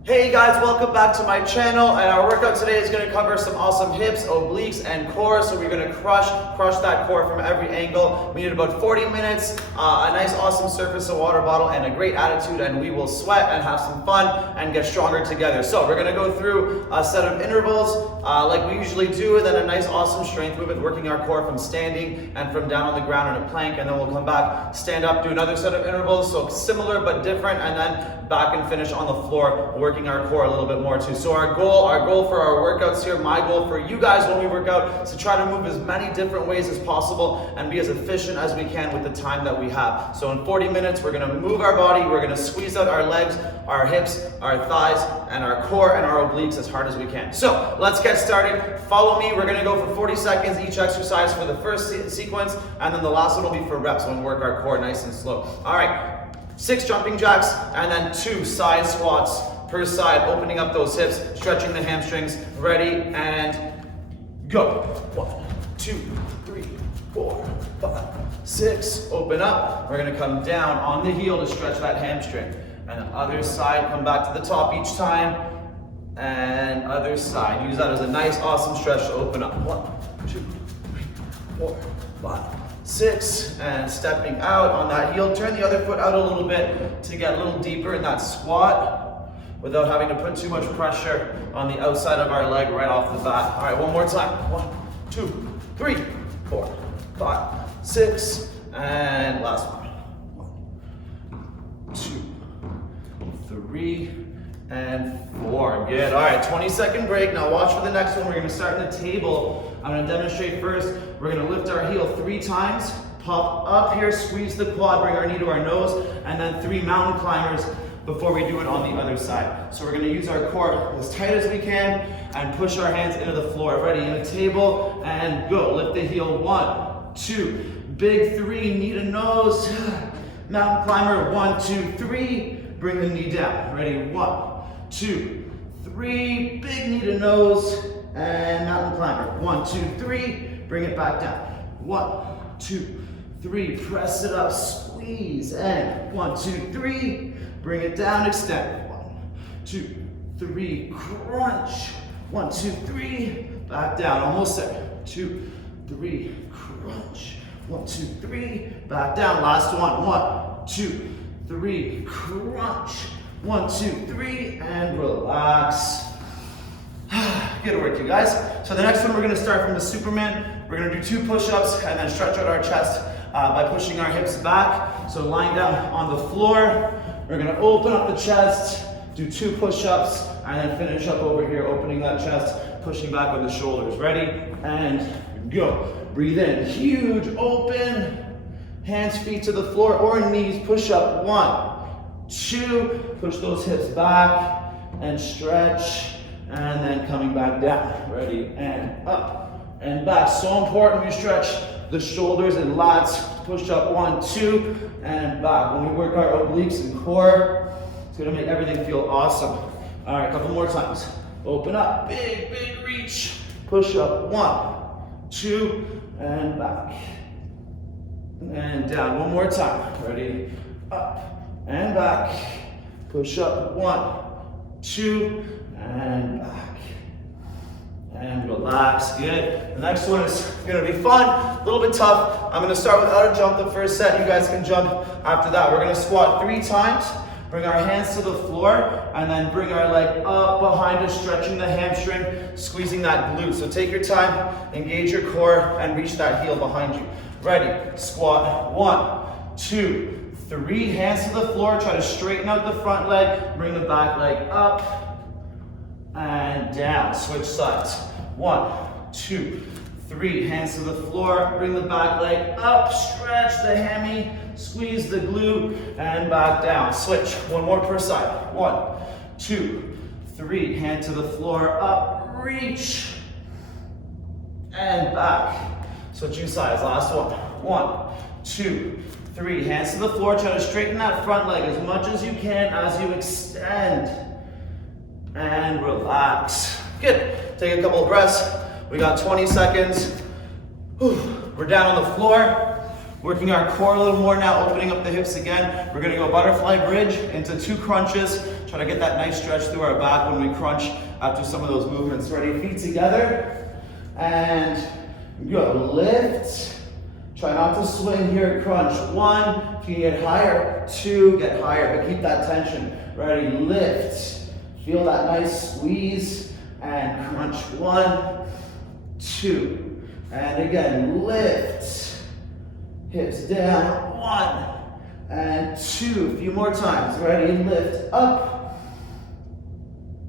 Hey guys, welcome back to my channel, and our workout today is going to cover some awesome hips, obliques, and core. So we're going to crush that core from every angle. We need about 40 minutes, a nice awesome surface, a water bottle, and a great attitude, and we will sweat and have some fun and get stronger together. So we're going to go through a set of intervals like we usually do, and then a nice awesome strength movement, working our core from standing and from down on the ground in a plank, and then we'll come back, stand up, do another set of intervals, so similar but different, and then back and finish on the floor, working our core a little bit more too. So our goal for our workouts here, my goal for you guys when we work out, is to try to move as many different ways as possible and be as efficient as we can with the time that we have. So in 40 minutes, we're gonna move our body, we're gonna squeeze out our legs, our hips, our thighs, and our core and our obliques as hard as we can. So let's get started. Follow me. We're gonna go for 40 seconds each exercise for the first sequence, and then the last one will be for reps when we work our core nice and slow. All right. 6 jumping jacks, and then 2 side squats per side, opening up those hips, stretching the hamstrings. Ready, and go. 1, 2, 3, 4, 5, 6. Open up. We're gonna come down on the heel to stretch that hamstring. And the other side, come back to the top each time. And other side. Use that as a nice, awesome stretch to open up. 1, 2, 3, 4, 5, 6, and stepping out on that heel. Turn the other foot out a little bit to get a little deeper in that squat without having to put too much pressure on the outside of our leg right off the bat. All right, one more time. 1, 2, 3, 4, 5, 6, and last one. 1, 2, 3, and 4. Good. All right, 20-second break. Now watch for the next one. We're going to start in the table. I'm going to demonstrate first. We're going to lift our heel 3 times, pop up here, squeeze the quad, bring our knee to our nose, and then 3 mountain climbers before we do it on the other side. So we're going to use our core as tight as we can and push our hands into the floor. Ready, in the table, and go. Lift the heel. 1, 2, big 3, knee to nose, mountain climber. 1, 2, 3, bring the knee down. Ready, 1, 2, 3, big knee to nose, and mountain climber. 1, 2, 3, bring it back down. 1, 2, 3, press it up, squeeze, and 1, 2, 3, bring it down, extend. 1, 2, 3, crunch. 1, 2, 3, back down, almost there. 2, 3, crunch. 1, 2, 3, back down. Last one. 1, 2, 3, crunch. 1, 2, 3, and relax. Good work, you guys. So the next one, we're gonna start from the Superman. We're gonna do 2 push-ups and then stretch out our chest by pushing our hips back. So lying down on the floor, we're gonna open up the chest, do 2 push-ups, and then finish up over here, opening that chest, pushing back with the shoulders. Ready, and go. Breathe in, huge open, hands, feet to the floor or knees, push up. 1, 2, push those hips back and stretch. And then coming back down. Ready, and up and back. So important we stretch the shoulders and lats. Push up. 1, 2, and back. When we work our obliques and core, it's gonna make everything feel awesome. All right, a couple more times. Open up, big, big reach. Push up. 1, 2, and back. And down. One more time. Ready, up and back. Push up. 1, 2, and back, and relax. Good. The next one is gonna be fun, a little bit tough. I'm gonna start without a jump the first set. You guys can jump after that. We're gonna squat 3 times, bring our hands to the floor, and then bring our leg up behind us, stretching the hamstring, squeezing that glute. So take your time, engage your core, and reach that heel behind you. Ready, squat. 1, 2, 3, hands to the floor. Try to straighten out the front leg, bring the back leg up, and down. Switch sides. 1, 2, 3, hands to the floor, bring the back leg up, stretch the hammy, squeeze the glute, and back down. Switch. 1 more per side. 1, 2, 3, hand to the floor, up, reach, and back. Switching sides. Last one. 1, 2, 3, hands to the floor. Try to straighten that front leg as much as you can as you extend. And relax. Good. Take a couple of breaths. We got 20 seconds. We're down on the floor. Working our core a little more now, opening up the hips again. We're gonna go butterfly bridge into 2 crunches. Try to get that nice stretch through our back when we crunch after some of those movements. Ready? Feet together. And go. Lift. Try not to swing here. Crunch. 1. If you get higher, 2. Get higher. But keep that tension. Ready? Lift. Feel that nice squeeze. And crunch. 1, 2. And again, lift. Hips down. 1 and 2. A few more times. Ready? Lift up.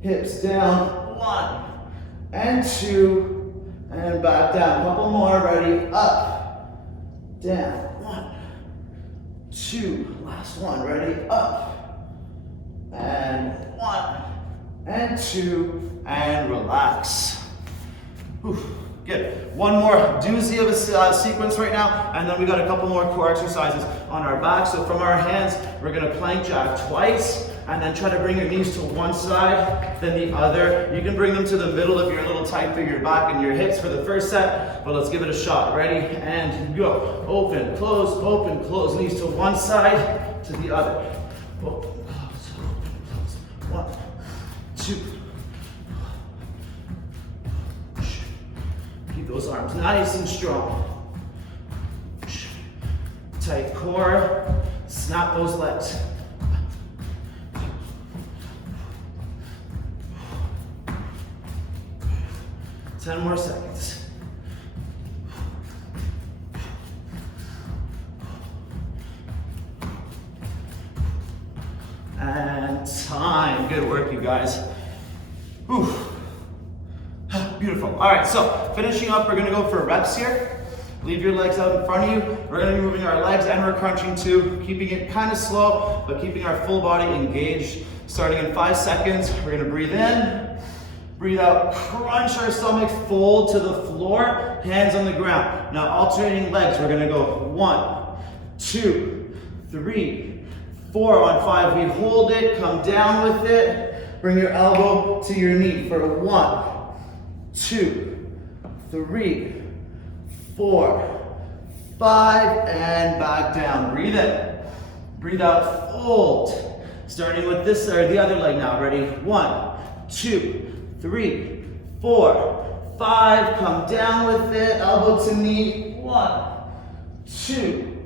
Hips down. 1 and 2. And back down. A couple more. Ready? Up. Down. 1, 2. Last one. Ready? Up. And 1 and 2. And relax. Whew. Good. One more doozy of a sequence right now, and then we got a couple more core exercises on our back. So from our hands, we're gonna plank jack twice, and then try to bring your knees to one side, then the other. You can bring them to the middle if you're a little tight through your back and your hips for the first set, but let's give it a shot. Ready? And go. Open, close, knees to one side, to the other. Open, close. 1, 2. Keep those arms nice and strong. Tight core. Snap those legs. Ten more seconds. And time. Good work, you guys. Whew. Beautiful. All right, so finishing up, we're gonna go for reps here. Leave your legs out in front of you. We're gonna be moving our legs and we're crunching too, keeping it kind of slow, but keeping our full body engaged. Starting in 5 seconds, we're gonna breathe in, breathe out, crunch our stomach, fold to the floor, hands on the ground. Now alternating legs, we're gonna go 1, 2, 3, 4. On 5, we hold it, come down with it. Bring your elbow to your knee for 1, 2, 3, 4, 5, and back down. Breathe in, breathe out, fold. Starting with this or the other leg now. Ready? 1, 2, 3, 4, 5. Come down with it, elbow to knee. 1, 2,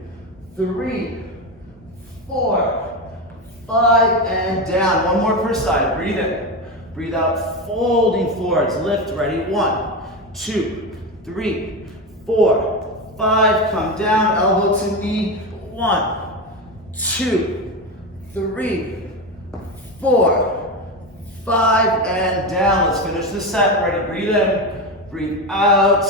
3, 4, 5, and down. One more per side. Breathe in. Breathe out, folding forwards. Lift, ready? 1, 2, 3, 4, 5. Come down, elbow to knee. 1, 2, 3, 4, 5, and down. Let's finish the set. Ready? Breathe in, breathe out.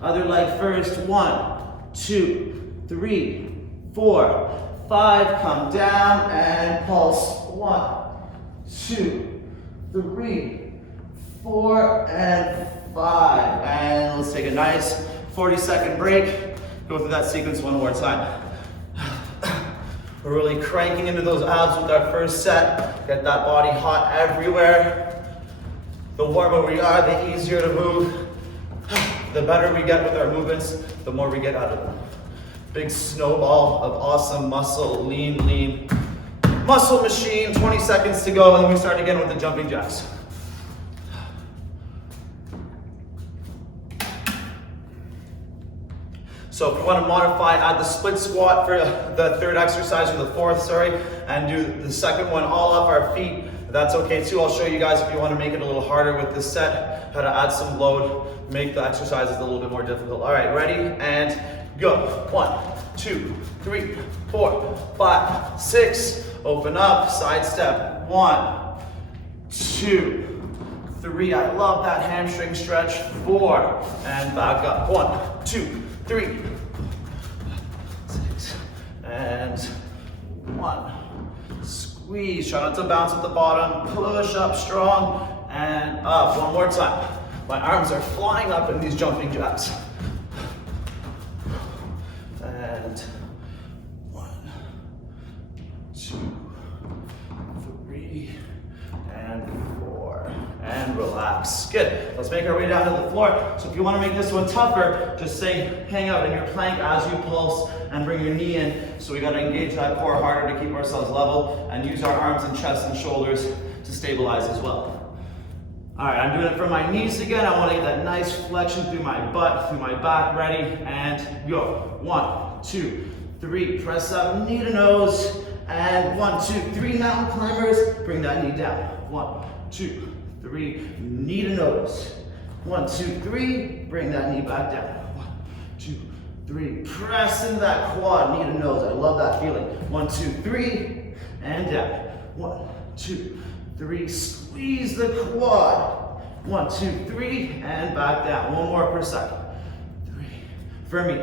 Other leg first. 1, 2, 3, 4, 5. Come down and pulse. 1, 2, 3, 4, and 5. And let's take a nice 40-second break. Go through that sequence one more time. We're really cranking into those abs with our first set. Get that body hot everywhere. The warmer we are, the easier to move. The better we get with our movements, the more we get out of them. Big snowball of awesome muscle, lean muscle machine. 20 seconds to go, and then we start again with the jumping jacks. So if you want to modify, add the split squat for the third exercise, or the fourth, sorry, and do the second one all off our feet. That's okay too. I'll show you guys if you want to make it a little harder with this set, how to add some load, make the exercises a little bit more difficult. All right, ready? And go. 1, 2, 3, 4, 5, 6. Open up, side step. 1, 2, 3. I love that hamstring stretch. 4, and back up. 1, 2, 3, 6, and 1. Squeeze, try not to bounce at the bottom. Push up strong and up. One more time. My arms are flying up in these jumping jacks. And 1, 2, 3, and 4. And relax. Good. Let's make our way down to the floor. So if you want to make this one tougher, just say hang out in your plank as you pulse and bring your knee in. So we got to engage that core harder to keep ourselves level and use our arms and chest and shoulders to stabilize as well. All right, I'm doing it from my knees again. I want to get that nice flexion through my butt, through my back. Ready, and go. 1, 2, 3. Press up, knee to nose. And 1, 2, 3 mountain climbers. Bring that knee down. 1, 2, 3. Knee to nose. 1, 2, 3. Bring that knee back down. 1, 2, 3. Press into that quad, knee to nose. I love that feeling. 1, 2, 3. And down. 1, 2, 3. Squeeze the quad. 1, 2, 3. And back down. One more per second. 3. For me.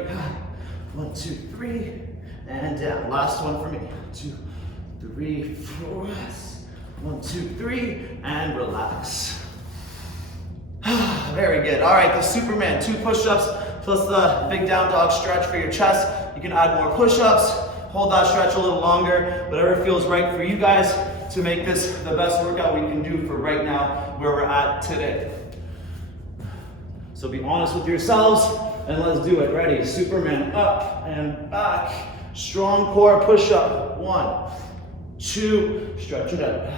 1, 2, 3. And down. Last one for me. 2, 3. Press. 1, 2, 3. And relax. Very good. All right, the Superman 2 push-ups plus the big down dog stretch for your chest. You can add more push-ups. Hold that stretch a little longer. Whatever feels right for you guys to make this the best workout we can do for right now where we're at today. So be honest with yourselves and let's do it. Ready? Superman up and back. Strong core push-up. 1, 2. Stretch it out.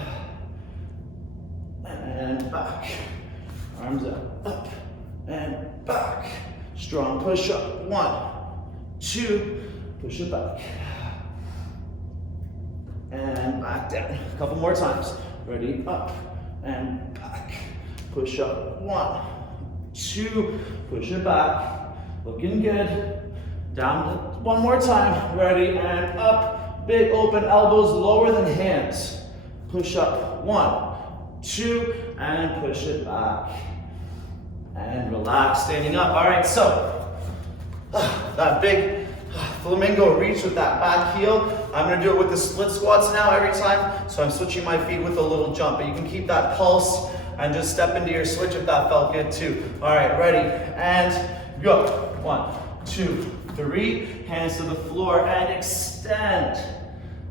And back. Arms up and back. Strong push-up. 1, 2. Push it back. And back down. A couple more times. Ready? Up and back. Push up. 1, 2. Push it back. Looking good. Down one more time. Ready? And up. Big open elbows lower than hands. Push up. 1, 2. And push it back. And relax. Standing up. All right. So that big flamingo reach with that back heel. I'm going to do it with the split squats now every time. So I'm switching my feet with a little jump. But you can keep that pulse and just step into your switch if that felt good too. All right, ready, and go. 1, 2, 3. Hands to the floor and extend.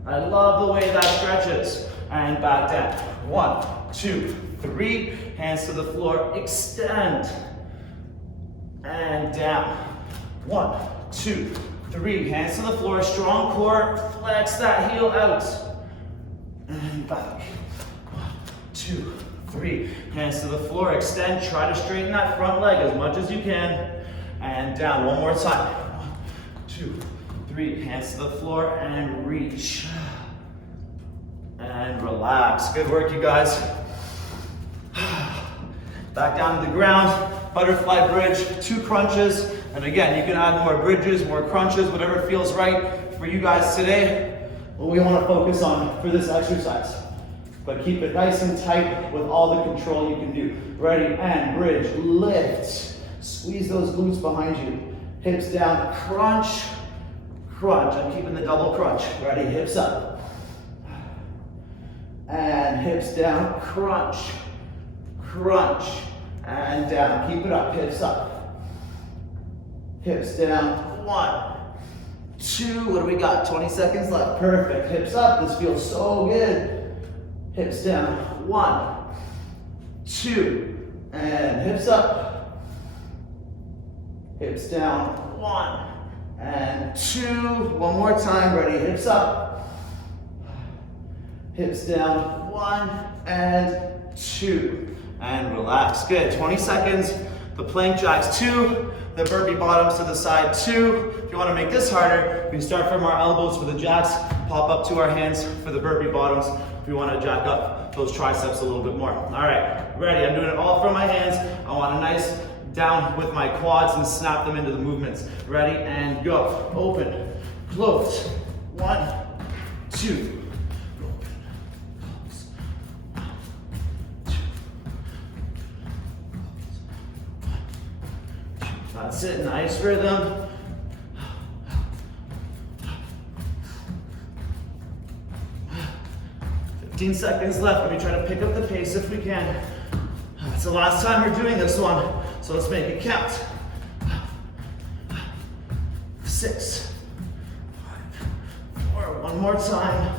I love the way that stretches. And back down. 1, 2, 3. Hands to the floor, extend. And down. 1, 2, 3. Hands to the floor, strong core, flex that heel out. And back. 1, 2, 3. Hands to the floor, extend. Try to straighten that front leg as much as you can. And down. One more time. 1, 2, 3. Hands to the floor and reach. And relax. Good work, you guys. Back down to the ground. Butterfly bridge, 2 crunches. And again, you can add more bridges, more crunches, whatever feels right for you guys today. What we want to focus on for this exercise. But keep it nice and tight with all the control you can do. Ready, and bridge, lift. Squeeze those glutes behind you. Hips down, crunch, crunch. I'm keeping the double crunch. Ready, hips up. And hips down, crunch, crunch, and down. Keep it up, hips up. Hips down. 1, 2. What do we got? 20 seconds left. Perfect. Hips up. This feels so good. Hips down. 1, 2. And hips up. Hips down. 1 and 2. One more time. Ready. Hips up. Hips down. 1 and 2. And relax. Good. 20 seconds. The plank jacks 2. The burpee bottoms to the side 2. If you want to make this harder, we can start from our elbows for the jacks, pop up to our hands for the burpee bottoms if we want to jack up those triceps a little bit more. All right, ready. I'm doing it all from my hands. I want a nice down with my quads and snap them into the movements. Ready, and go. Open, close. 1, 2. That's it, nice rhythm. 15 seconds left. Let me try to pick up the pace if we can. It's the last time we're doing this one, so let's make it count. 6, 5, 4, one more time.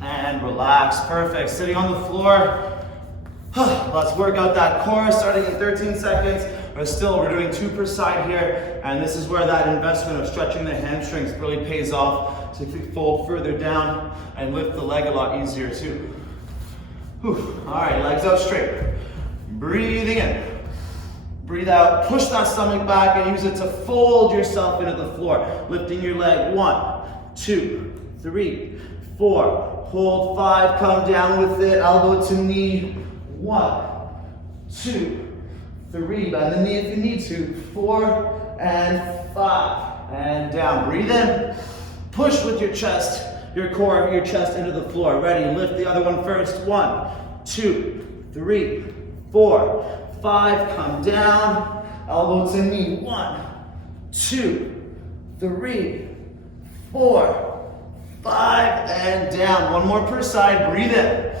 And and relax. Perfect. Sitting on the floor. Let's work out that core starting in 13 seconds. But still, we're doing 2 per side here, and this is where that investment of stretching the hamstrings really pays off. So if you fold further down and lift the leg a lot easier too. Whew. All right, legs out straight. Breathing in. Breathe out, push that stomach back and use it to fold yourself into the floor. Lifting your leg, 1, 2, 3, 4. Hold 5, come down with it, elbow to knee. 1, 2, 3, bend the knee if you need to. 4 and 5, and down. Breathe in, push with your chest, your core, your chest into the floor. Ready, lift the other one first. 1, 2, 3, 4, 5, come down, elbow to knee. 1, 2, 3, 4, 5, and down. One more per side, breathe in.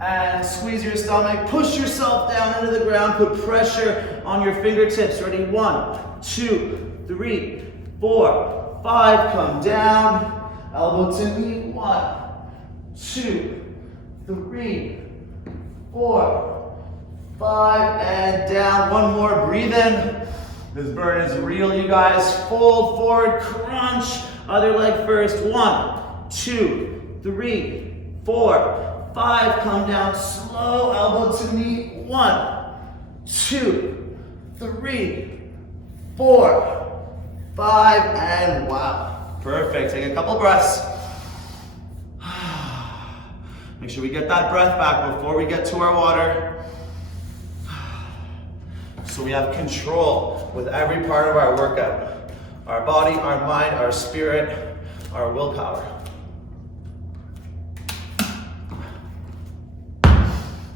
And squeeze your stomach, push yourself down into the ground, put pressure on your fingertips. Ready, 1, 2, 3, 4, 5, come down, elbow to knee. 1, 2, 3, 4, 5, and down. One more, breathe in. This burn is real, you guys. Fold forward, crunch. Other leg first. 1, 2, 3, 4, 5, come down slow, elbow to knee. 1, 2, 3, 4, 5, and wow. Perfect, take a couple breaths. Make sure we get that breath back before we get to our water. So we have control with every part of our workout. Our body, our mind, our spirit, our willpower.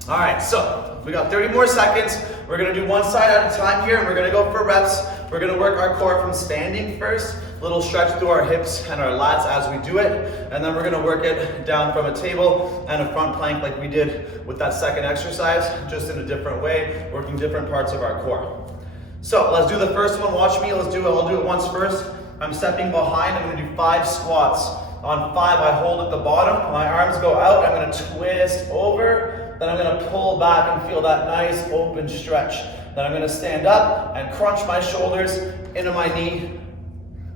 All right, so we got 30 more seconds. We're gonna do one side at a time here, and we're gonna go for reps. We're gonna work our core from standing first, little stretch through our hips and our lats as we do it, and then we're gonna work it down from a table and a front plank like we did with that second exercise, just in a different way, working different parts of our core. So let's do the first one. Watch me. Let's do it. I'll do it once first. I'm stepping behind. I'm gonna do 5 squats. On 5, I hold at the bottom. My arms go out. I'm gonna twist over. Then I'm gonna pull back and feel that nice open stretch. Then I'm gonna stand up and crunch my shoulders into my knee.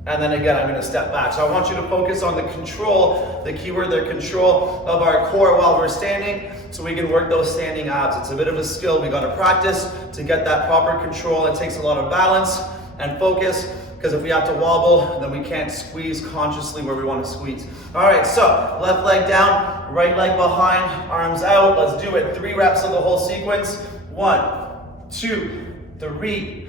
And then again, I'm gonna step back. So I want you to focus on the control, the keyword there, control of our core while we're standing, so we can work those standing abs. It's a bit of a skill we gotta practice to get that proper control. It takes a lot of balance and focus, because if we have to wobble, then we can't squeeze consciously where we want to squeeze. All right, so left leg down, right leg behind, arms out. Let's do it. 3 reps of the whole sequence. 1, 2, 3,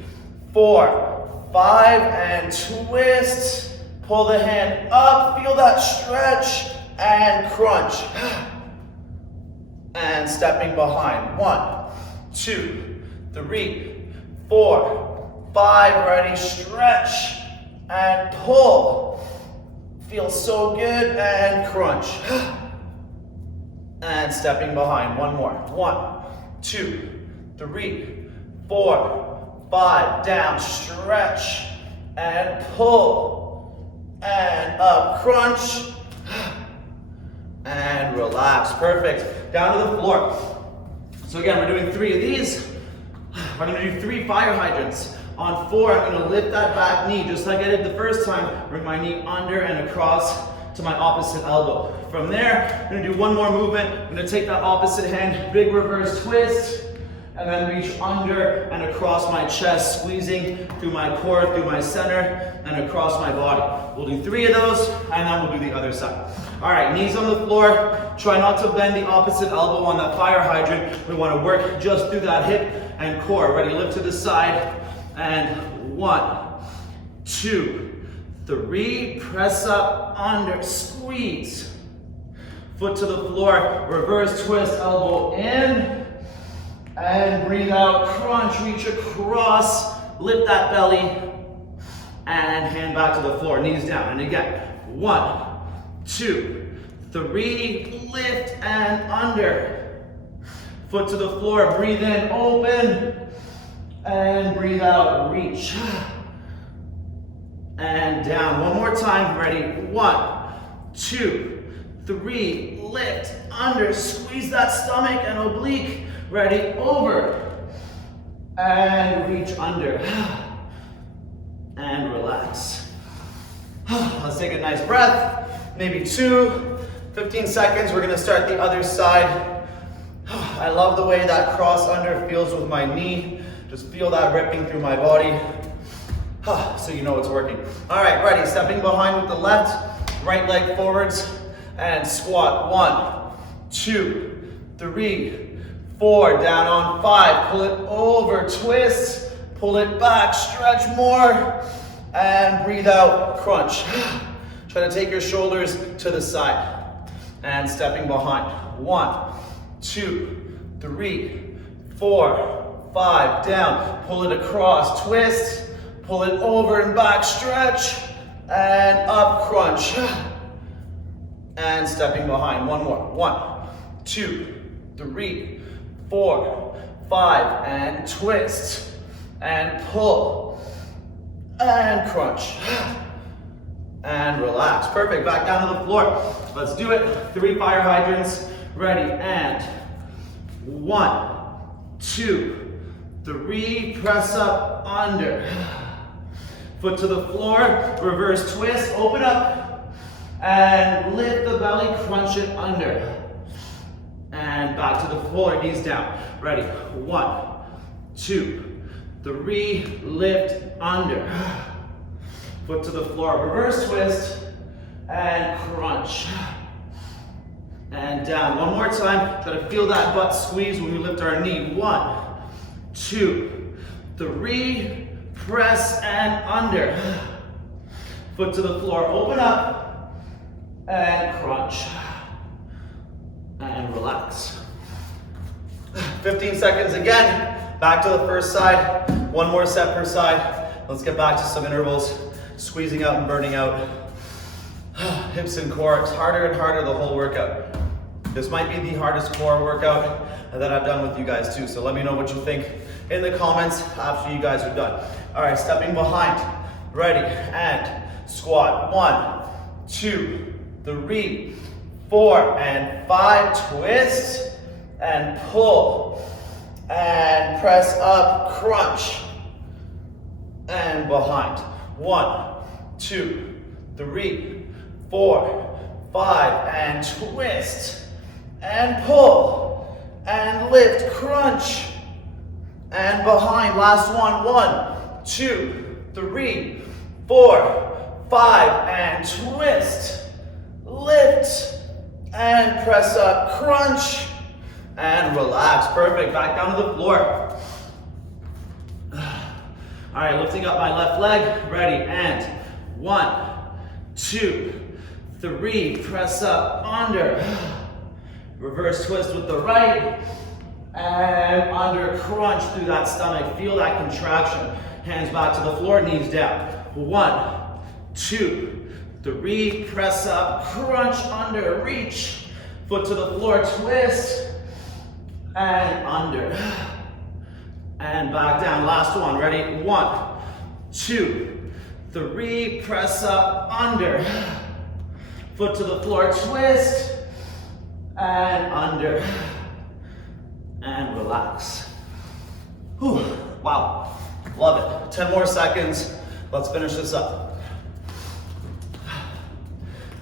4, 5, and twist. Pull the hand up, feel that stretch, and crunch. And stepping behind. 1, 2, 3, 4, 5, ready, stretch, and pull. Feels so good, and crunch. And stepping behind, one more. 1, 2, 3, 4, 5, down, stretch, and pull. And up, crunch, and relax, perfect. Down to the floor. So again, we're doing 3 of these. We're gonna do 3 fire hydrants. On 4, I'm gonna lift that back knee, just like I did the first time. Bring my knee under and across to my opposite elbow. From there, I'm gonna do one more movement. I'm gonna take that opposite hand, big reverse twist, and then reach under and across my chest, squeezing through my core, through my center, and across my body. We'll do 3 of those, and then we'll do the other side. All right, knees on the floor. Try not to bend the opposite elbow on that fire hydrant. We wanna work just through that hip and core. Ready, lift to the side. And 1, 2, 3, press up, under, squeeze. Foot to the floor, reverse twist, elbow in, and breathe out, crunch, reach across, lift that belly, and hand back to the floor, knees down. And again, 1, 2, 3, lift and under. Foot to the floor, breathe in, open, and breathe out, reach. And down, one more time, ready, 1, 2, 3, lift, under, squeeze that stomach and oblique. Ready, over. And reach under. And relax. Let's take a nice breath. Maybe 2, 15 seconds. We're gonna start the other side. I love the way that cross under feels with my knee. Just feel that ripping through my body. So you know it's working. All right, ready, stepping behind with the left, right leg forwards, and squat. 1, 2, 3, 4, down on 5, pull it over, twist, pull it back, stretch more, and breathe out, crunch. Try to take your shoulders to the side, and stepping behind. 1, 2, 3, 4, 5, down, pull it across, twist, pull it over and back, stretch, and up, crunch. And stepping behind, one more. 1, 2, 3, 4, 5, and twist, and pull, and crunch, and relax. Perfect, back down to the floor. Let's do it. 3 fire hydrants, ready, and 1, 2, 3, press up, under. Foot to the floor, reverse twist, open up, and lift the belly, crunch it under. And back to the floor, knees down. Ready, 1, 2, 3, lift, under. Foot to the floor, reverse twist, and crunch. And down, one more time. Try to feel that butt squeeze when we lift our knee. 1, 2, 3, press and under. Foot to the floor, open up, and crunch. And relax. 15 seconds again. Back to the first side. One more set per side. Let's get back to some intervals. Squeezing out and burning out. Hips and core. It's harder and harder the whole workout. This might be the hardest core workout that I've done with you guys too. So let me know what you think in the comments after you guys are done. All right, stepping behind. Ready, and squat. 1, 2, 3, 4, and 5. Twist and pull and press up, crunch and behind. 1, 2, 3, 4, 5, and twist and pull and lift, crunch and behind. Last one. 1, 2, 3, 4, 5, and twist, lift, and press up, crunch, and relax. Perfect, back down to the floor. All right, lifting up my left leg, ready, and 1, 2, 3, press up, under. Reverse twist with the right, and under, crunch through that stomach. Feel that contraction. Hands back to the floor, knees down. 1, 2, 3, press up, crunch under, reach. Foot to the floor, twist, and under. And back down, last one, ready? 1, 2, 3, press up, under. Foot to the floor, twist, and under. And relax. Whew. Wow, love it. 10 more seconds. Let's finish this up.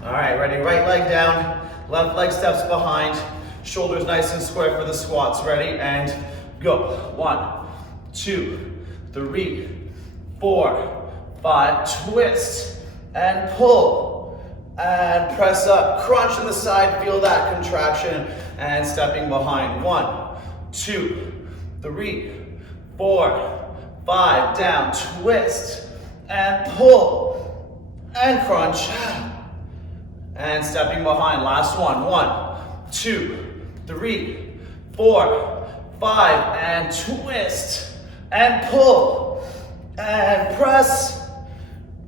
All right, ready? Right leg down, left leg steps behind, shoulders nice and square for the squats. Ready? And go. 1, 2, 3, 4, 5. Twist and pull and press up. Crunch in the side. Feel that contraction and stepping behind. 1, 2, 3, 4, 5. Down. Twist and pull and crunch. And stepping behind. Last one. 1, 2, 3, 4, 5. And twist and pull and press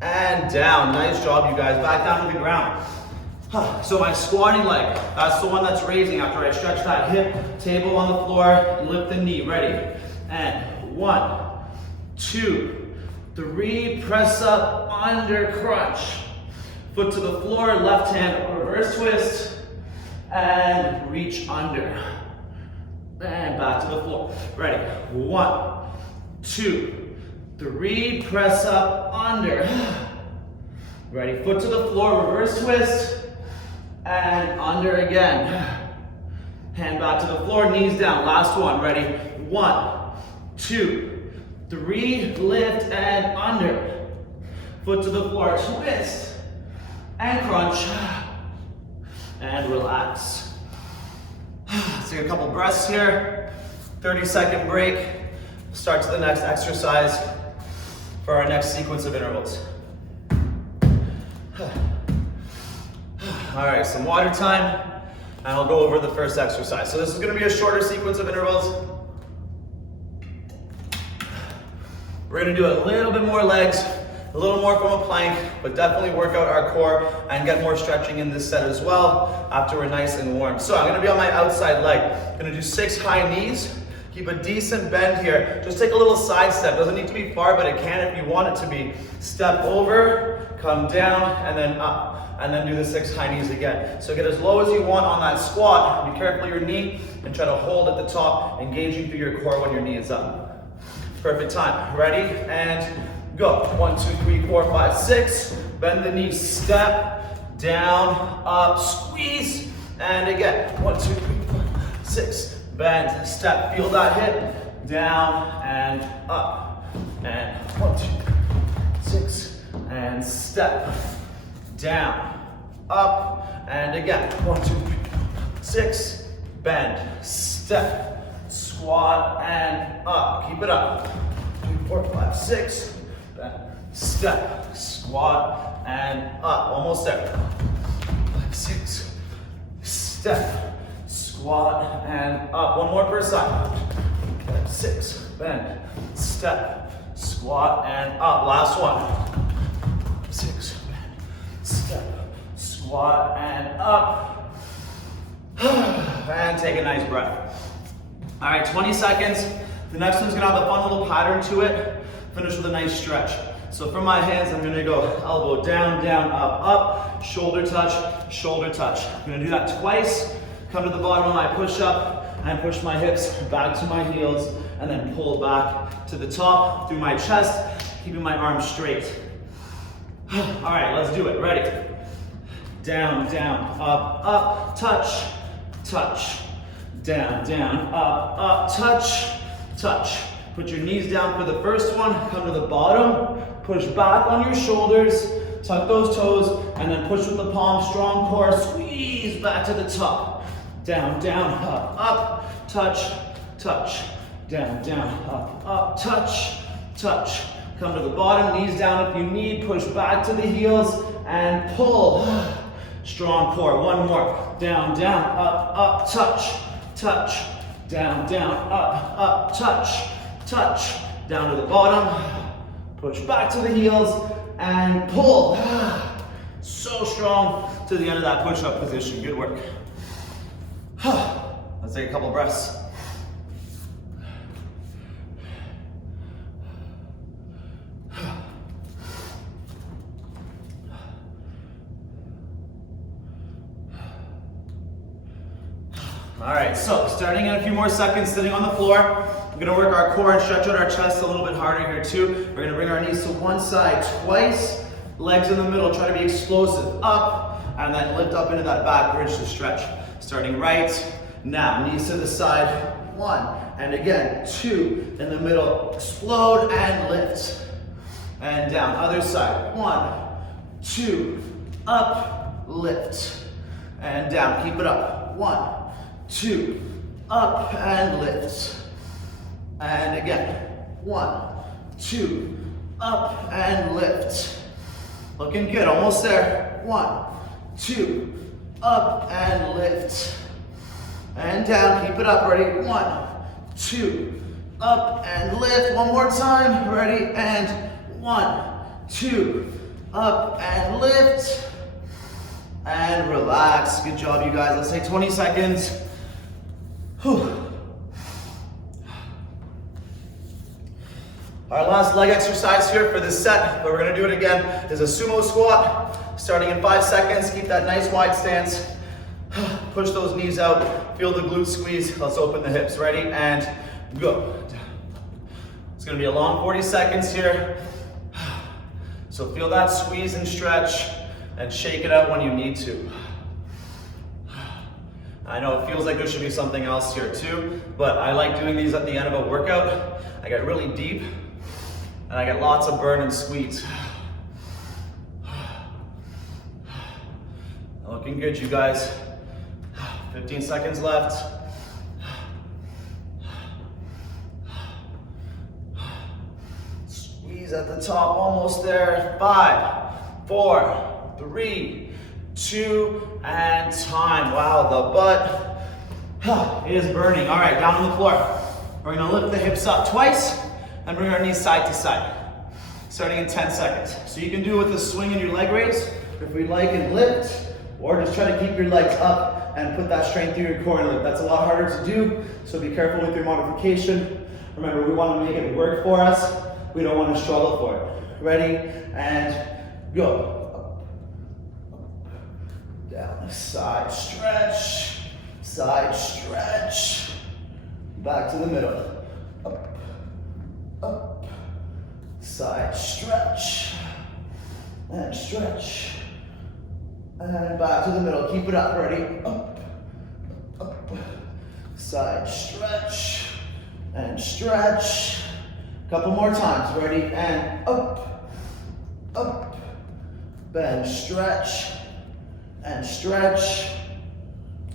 and down. Nice job, you guys. Back down to the ground. So my squatting leg, that's the one that's raising after I stretch that hip, table on the floor, and lift the knee. Ready? And 1, 2, 3, press up, under, crunch. Foot to the floor, left hand, reverse twist, and reach under. And back to the floor. Ready? 1, 2, 3, press up, under. Ready? Foot to the floor, reverse twist, and under again. Hand back to the floor, knees down. Last one. Ready? 1, 2, 3, lift and under. Foot to the floor, twist and crunch and relax. Let's take a couple breaths here. 30-second break. Start to the next exercise for our next sequence of intervals. All right, some water time, and I'll go over the first exercise. So this is going to be a shorter sequence of intervals. We're going to do a little bit more legs, a little more from a plank, but definitely work out our core and get more stretching in this set as well after we're nice and warm. So I'm going to be on my outside leg. I'm going to do 6 high knees. Keep a decent bend here. Just take a little side step. Doesn't need to be far, but it can if you want it to be. Step over, come down, and then up. And then do the 6 high knees again. So get as low as you want on that squat. Be careful of your knee and try to hold at the top, engaging through your core when your knee is up. Perfect time. Ready? And go. 1, 2, 3, 4, 5, 6. Bend the knee. Step, down, up, squeeze. And again. 1, 2, 3, 4, 6. Bend, step. Feel that hip. Down and up. And 1, 2, 3, 6. And step. Down, up, and again. 1, 2, 3, 4, 6. Bend, step, squat, and up. Keep it up. 3, 4, 5, 6. Bend, step, squat, and up. Almost there. 5, 6. Step, squat, and up. One more per side. 5, 6. Bend, step, squat, and up. Last one. 6. Step, squat, and up. And take a nice breath. All right, 20 seconds. The next one's gonna have a fun little pattern to it. Finish with a nice stretch. So from my hands, I'm gonna go elbow down, down, up, up, shoulder touch, shoulder touch. I'm gonna do that twice. Come to the bottom of my push-up and push my hips back to my heels and then pull back to the top through my chest, keeping my arms straight. All right, let's do it. Ready? Down, down, up, up, touch, touch. Down, down, up, touch, touch. Put your knees down for the first one. Come to the bottom. Push back on your shoulders. Tuck those toes, and then push with the palms. Strong core. Squeeze back to the top. Down, down, up, touch, touch. Down, down, up, touch, touch. Come to the bottom, knees down if you need, push back to the heels and pull. Strong core, one more. Down, down, up, touch, touch. Down, down, up, touch, touch. Down to the bottom, push back to the heels and pull. So strong to the end of that push-up position, good work. Let's take a couple breaths. All right, so starting in a few more seconds, sitting on the floor, we're gonna work our core and stretch out our chest a little bit harder here too. We're gonna bring our knees to one side twice, legs in the middle, try to be explosive, up, and then lift up into that back bridge to stretch. Starting right now, knees to the side, 1, and again, 2, in the middle, explode and lift. And down, other side, 1, 2, up, lift, and down, keep it up, 1, 2, up and lift. And again, 1, 2, up and lift. Looking good, almost there. 1, 2, up and lift. And down, keep it up, ready? 1, 2, up and lift. One more time, ready? And 1, 2, up and lift. And relax, good job you guys. Let's take 20 seconds. Whew. Our last leg exercise here for this set, but we're gonna do it again, is a sumo squat. Starting in 5 seconds, keep that nice wide stance. Push those knees out. Feel the glutes squeeze. Let's open the hips. Ready? And go. It's going to be a long 40 seconds here. So feel that squeeze and stretch and shake it out when you need to. I know it feels like there should be something else here too, but I like doing these at the end of a workout. I get really deep and I get lots of burn and squeeze. Looking good, you guys. 15 seconds left. Squeeze at the top, almost there. 5, 4, 3, 2, and time. Wow, the butt is burning. All right, down on the floor. We're gonna lift the hips up twice and bring our knees side to side. Starting in 10 seconds. So you can do it with a swing in your leg raise, if we like, and lift, or just try to keep your legs up and put that strength through your core and lift. That's a lot harder to do, so be careful with your modification. Remember, we want to make it work for us. We don't want to struggle for it. Ready? And go. Down, side stretch, back to the middle, up, side stretch, and stretch, and back to the middle. Keep it up. Ready? Up, side stretch, and stretch. Couple more times. Ready? And up, bend, stretch, and stretch.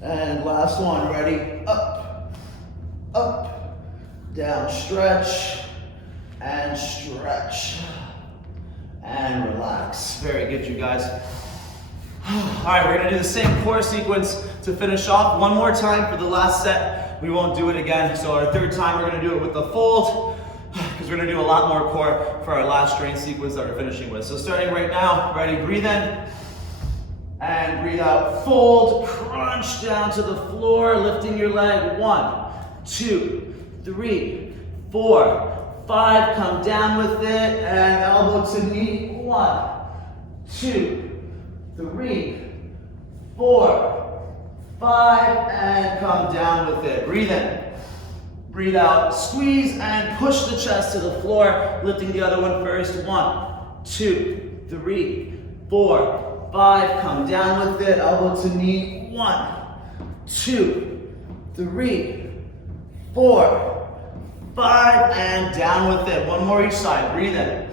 And last one. Ready? Up, down, stretch, and stretch. And relax. Very good, you guys. All right, we're gonna do the same core sequence to finish off. One more time for the last set. We won't do it again. So our third time, we're gonna do it with the fold, because we're gonna do a lot more core for our last strength sequence that we're finishing with. So starting right now, ready, breathe in, and breathe out. Fold, crunch down to the floor, lifting your leg. 1, 2, 3, 4, 5. Come down with it, and elbow to knee. 1, 2, 3, 4, 5, and come down with it. Breathe in, breathe out, squeeze and push the chest to the floor, lifting the other one first. 1, 2, 3, 4, 5, come down with it, elbow to knee. 1, 2, 3, 4, 5, and down with it. One more each side. Breathe in,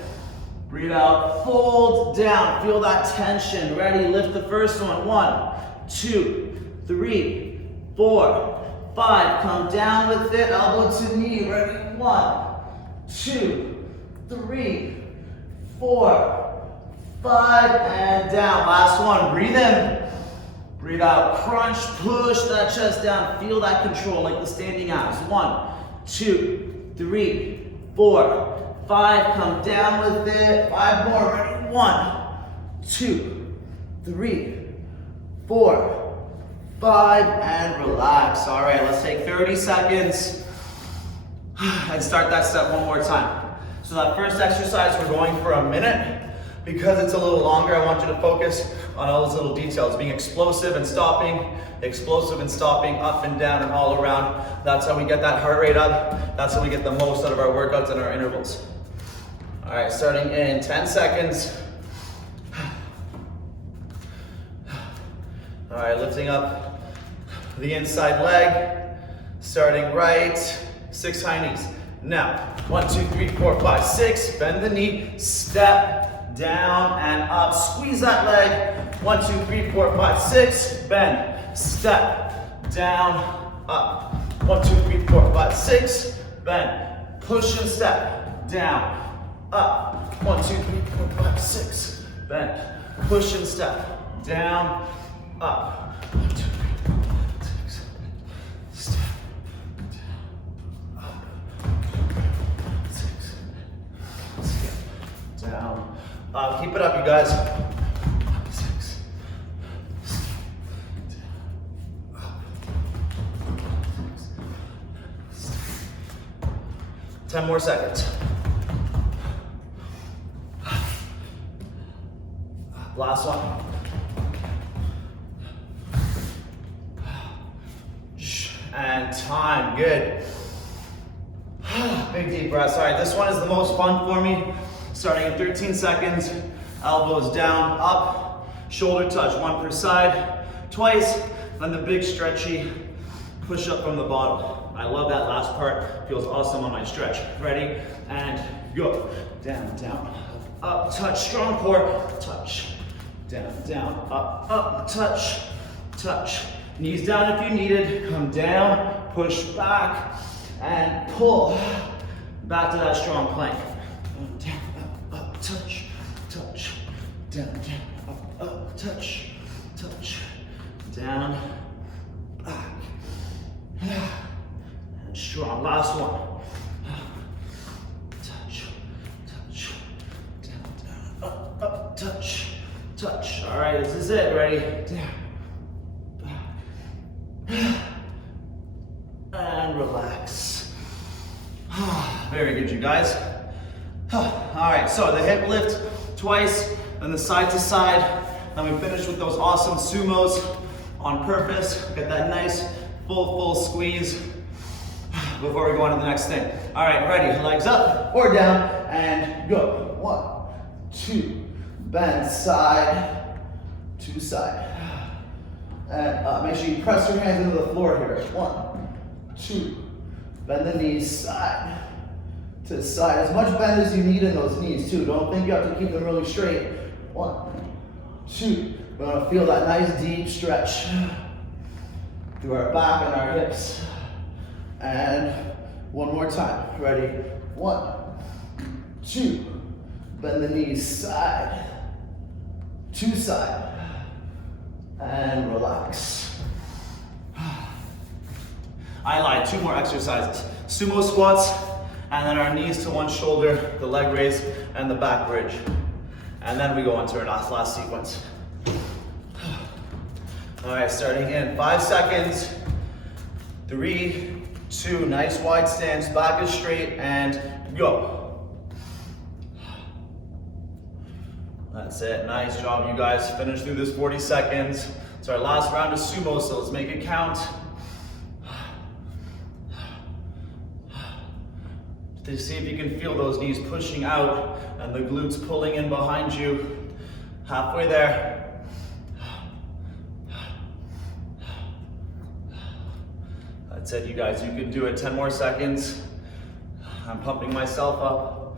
breathe out, fold down, feel that tension. Ready, lift the first one. 1, 2, 3, 4, 5, come down with it, elbow to knee. Ready, 1, 2, 3, 4, 5, and down. Last one, breathe in, breathe out, crunch, push that chest down, feel that control like the standing abs. 1, 2, 3, 4, 5, come down with it. 5 more, ready? 1, 2, 3, 4, 5, and relax. All right, let's take 30 seconds and start that set one more time. So that first exercise, we're going for a minute. Because it's a little longer, I want you to focus on all those little details, being explosive and stopping, up and down and all around. That's how we get that heart rate up. That's how we get the most out of our workouts and our intervals. All right, starting in 10 seconds. All right, lifting up the inside leg, starting right, 6 high knees. Now, 1, 2, 3, 4, 5, 6, bend the knee, step, down and up, squeeze that leg. 1, 2, 3, 4, 5, 6, bend, step, down, up. 1, 2, 3, 4, 5, 6, bend, push and step, down, up. 1, 2, 3, 4, 5, 6, bend, push and step, down, up. 1, 2, 3, 4, 5, 6, step, down, up. 6, step, down. Keep it up, you guys. 6, 10 more seconds. Last one. and time. Good. Big deep breaths. All right, this one is the most fun for me. Starting in 13 seconds. Elbows down, up, shoulder touch, one per side, twice, then the big stretchy push up from the bottom. I love that last part, feels awesome on my stretch. Ready, and go. Down, down, up, touch, strong core, touch. Down, down, up, touch, touch. Knees down if you need it, come down, push back, and pull. Back to that strong plank. Down, up, touch, touch. Down, down, up, touch, touch. Down, back. And strong, last one. Touch, touch. Down, down, up, touch, touch. All right, this is it, ready? Down, back. And relax. Very good, you guys. All right, so the hip lift twice, then the side to side. Then we finish with those awesome sumos on purpose. Get that nice full squeeze before we go on to the next thing. All right, ready, legs up or down, and go. 1, 2, bend side to side. And make sure you press your hands into the floor here. 1, 2, bend the knees side to side. As much bend as you need in those knees too. Don't think you have to keep them really straight. 1, 2. We want to feel that nice deep stretch through our back and our hips. And one more time. Ready? 1, 2. Bend the knees side to side. And relax. I lied, 2 more exercises. Sumo squats, and then our knees to one shoulder, the leg raise, and the back bridge. And then we go on to our last sequence. All right, starting in 5 seconds. 3, 2, nice wide stance, back is straight, and go. That's it, nice job, you guys. Finish through this 40 seconds. It's our last round of sumo, so let's make it count. To see if you can feel those knees pushing out and the glutes pulling in behind you. Halfway there. That's it, you guys. You can do it. 10 more seconds. I'm pumping myself up.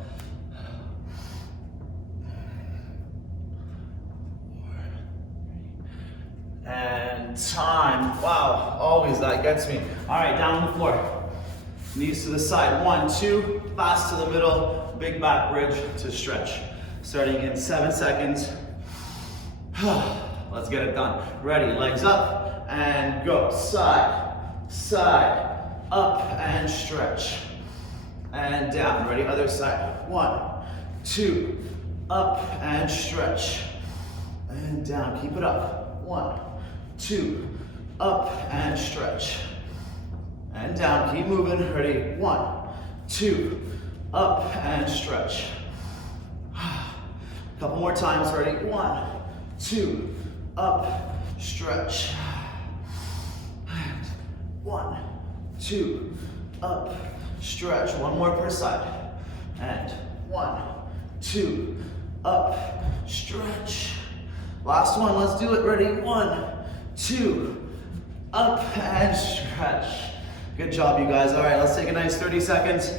And time. Wow, always that gets me. All right, down on the floor. Knees to the side. 1, 2, fast to the middle, big back bridge to stretch. Starting in 7 seconds. Let's get it done. Ready, legs up and go. Side, side, up and stretch. And down. Ready, other side. 1, 2, up and stretch. And down, keep it up. 1, 2, up and stretch. And down, keep moving. Ready, 1, 2, up and stretch. Couple more times, ready, 1, 2, up, stretch. And 1, 2, up, stretch. One more per side. And 1, 2, up, stretch. Last one, let's do it. Ready, 1, 2, up and stretch. Good job, you guys. All right, let's take a nice 30 seconds.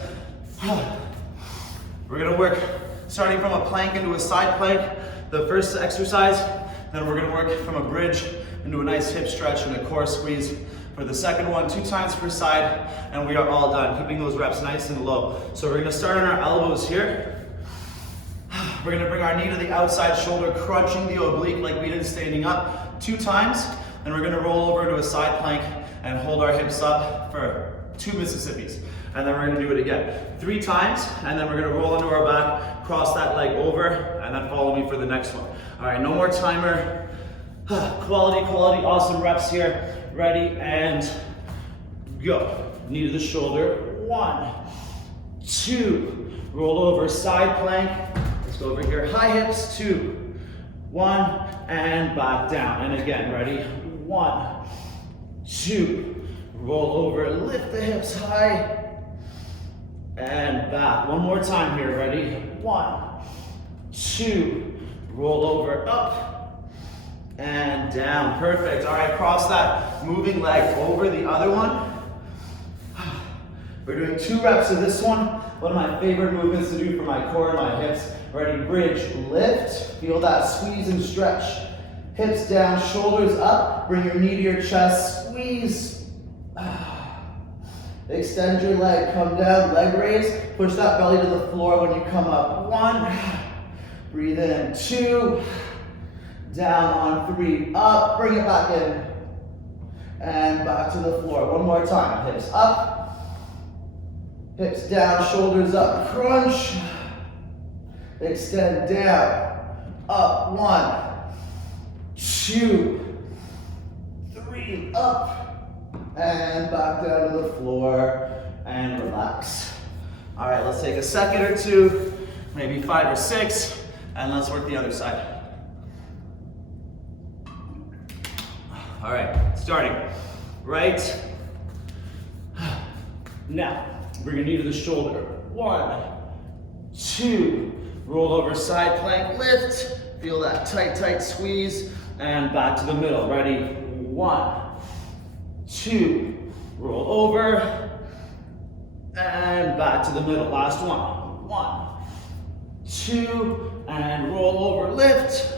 We're gonna work starting from a plank into a side plank, the first exercise. Then we're gonna work from a bridge into a nice hip stretch and a core squeeze for the second one, 2 times per side, and we are all done, keeping those reps nice and low. So we're gonna start on our elbows here. We're gonna bring our knee to the outside shoulder, crunching the oblique like we did standing up 2 times. Then we're gonna roll over to a side plank and hold our hips up for 2 Mississippis. And then we're gonna do it again 3 times, and then we're gonna roll into our back, cross that leg over, and then follow me for the next one. All right, no more timer. Quality, awesome reps here. Ready, and go. Knee to the shoulder, 1, 2, roll over, side plank. Let's go over here, high hips, 2, 1, and back down. And again, ready, 1, 2, roll over, lift the hips high, and back. One more time here, ready? 1, 2, roll over, up, and down. Perfect. All right, cross that moving leg over the other one. We're doing 2 reps of this one. One of my favorite movements to do for my core and my hips. Ready, bridge, lift. Feel that squeeze and stretch. Hips down, shoulders up. Bring your knee to your chest, squeeze. Extend your leg, come down, leg raise. Push that belly to the floor when you come up. 1, breathe in, 2, down on 3, up, bring it back in. And back to the floor, one more time. Hips up. Hips down, shoulders up, crunch. Extend down, up, 1, 2, 3, up, and back down to the floor, and relax. All right, let's take a second or 2, maybe 5 or 6, and let's work the other side. All right, starting right now. Bring your knee to the shoulder. 1, 2, roll over side plank, lift. Feel that tight, tight squeeze. And back to the middle. Ready? 1, 2, roll over. And back to the middle. Last one. 1, 2, and roll over, lift.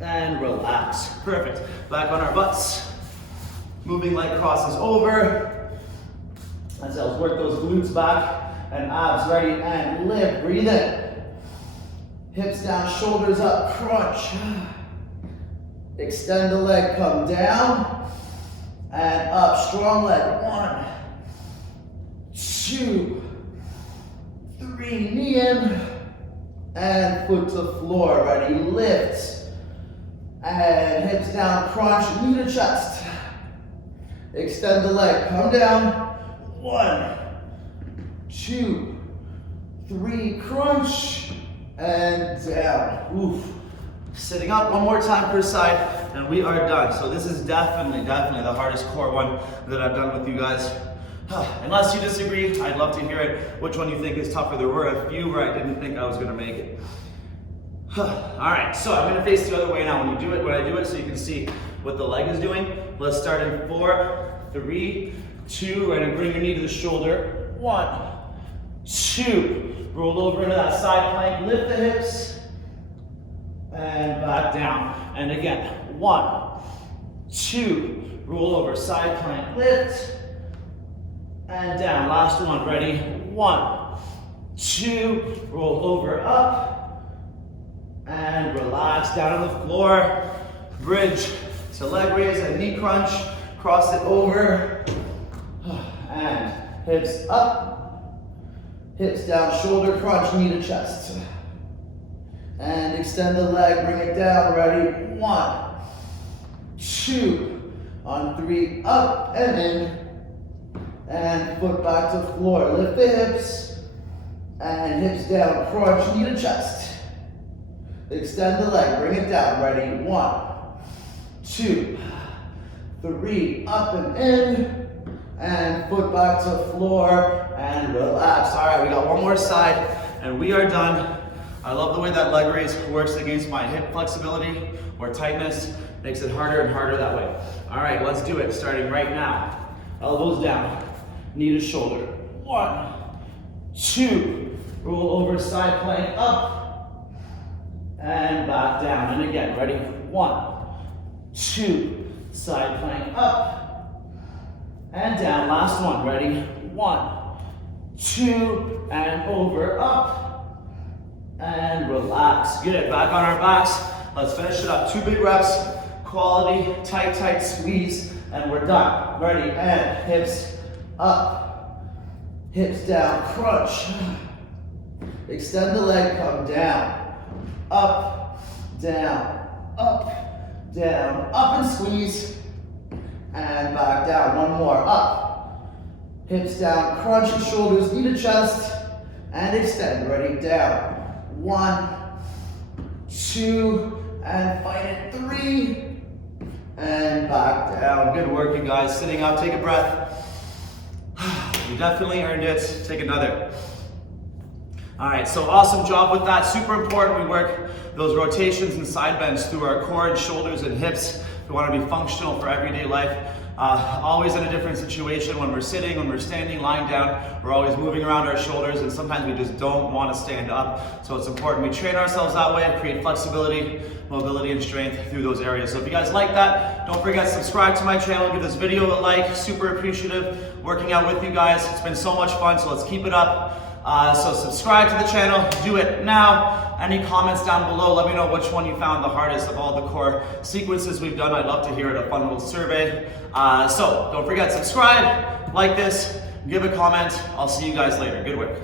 And relax. Perfect. Back on our butts. Moving leg crosses over. Let's work those glutes back and abs. Ready, and lift. Breathe in. Hips down, shoulders up, crunch. Extend the leg, come down and up. Strong leg. 1, 2, 3. Knee in and foot to floor. Ready, lift. And hips down, crunch, knee to chest. Extend the leg, come down. 1, 2, 3, crunch, and down. Oof. Sitting up one more time per side, and we are done. So this is definitely the hardest core one that I've done with you guys. Unless you disagree, I'd love to hear it. Which one you think is tougher? There were a few where I didn't think I was gonna make it. All right, so I'm gonna face the other way now. When I do it, so you can see what the leg is doing. Let's start in 4, 3, 2, ready, bring your knee to the shoulder. 1, 2, roll over into that side plank, lift the hips, and back down. And again, 1, 2, roll over, side plank, lift, and down. Last one, ready? 1, 2, roll over, up, and relax down on the floor. Bridge to leg raise and knee crunch, cross it over. And hips up, hips down, shoulder crunch, knee to chest. And extend the leg, bring it down, ready? 1, 2, on 3, up and in. And foot back to floor, lift the hips. And hips down, crunch, knee to chest. Extend the leg, bring it down, ready? 1, 2, 3, up and in. And foot back to floor and relax. All right, we got one more side and we are done. I love the way that leg raise works against my hip flexibility or tightness. Makes it harder and harder that way. All right, let's do it, starting right now. Elbows down, knee to shoulder. 1, 2, roll over side plank, up, and back down. And again, ready? 1, 2, side plank, up, and down. Last one, ready? 1, 2, and over, up, and relax. Good, back on our backs. Let's finish it up. 2 big reps, quality, tight, tight squeeze, and we're done. Ready, and hips up, hips down, crunch. Extend the leg, come down, up, down, up, down, up and squeeze. And back down, one more, up. Hips down, crunch and shoulders, knee to chest, and extend, ready, down. 1, 2, and fight it, 3, and back down. Good work, you guys. Sitting up, take a breath. You definitely earned it. Take another. All right, so awesome job with that. Super important we work those rotations and side bends through our core and shoulders and hips. We want to be functional for everyday life. Always in a different situation when we're sitting, when we're standing, lying down, we're always moving around our shoulders, and sometimes we just don't want to stand up. So it's important we train ourselves that way, create flexibility, mobility, and strength through those areas. So if you guys like that, don't forget to subscribe to my channel, give this video a like. Super appreciative working out with you guys. It's been so much fun, so let's keep it up. So subscribe to the channel, do it now. Any comments down below, let me know which one you found the hardest of all the core sequences we've done. I'd love to hear it, a fun little survey. So don't forget, subscribe, like this, give a comment. I'll see you guys later. Good work.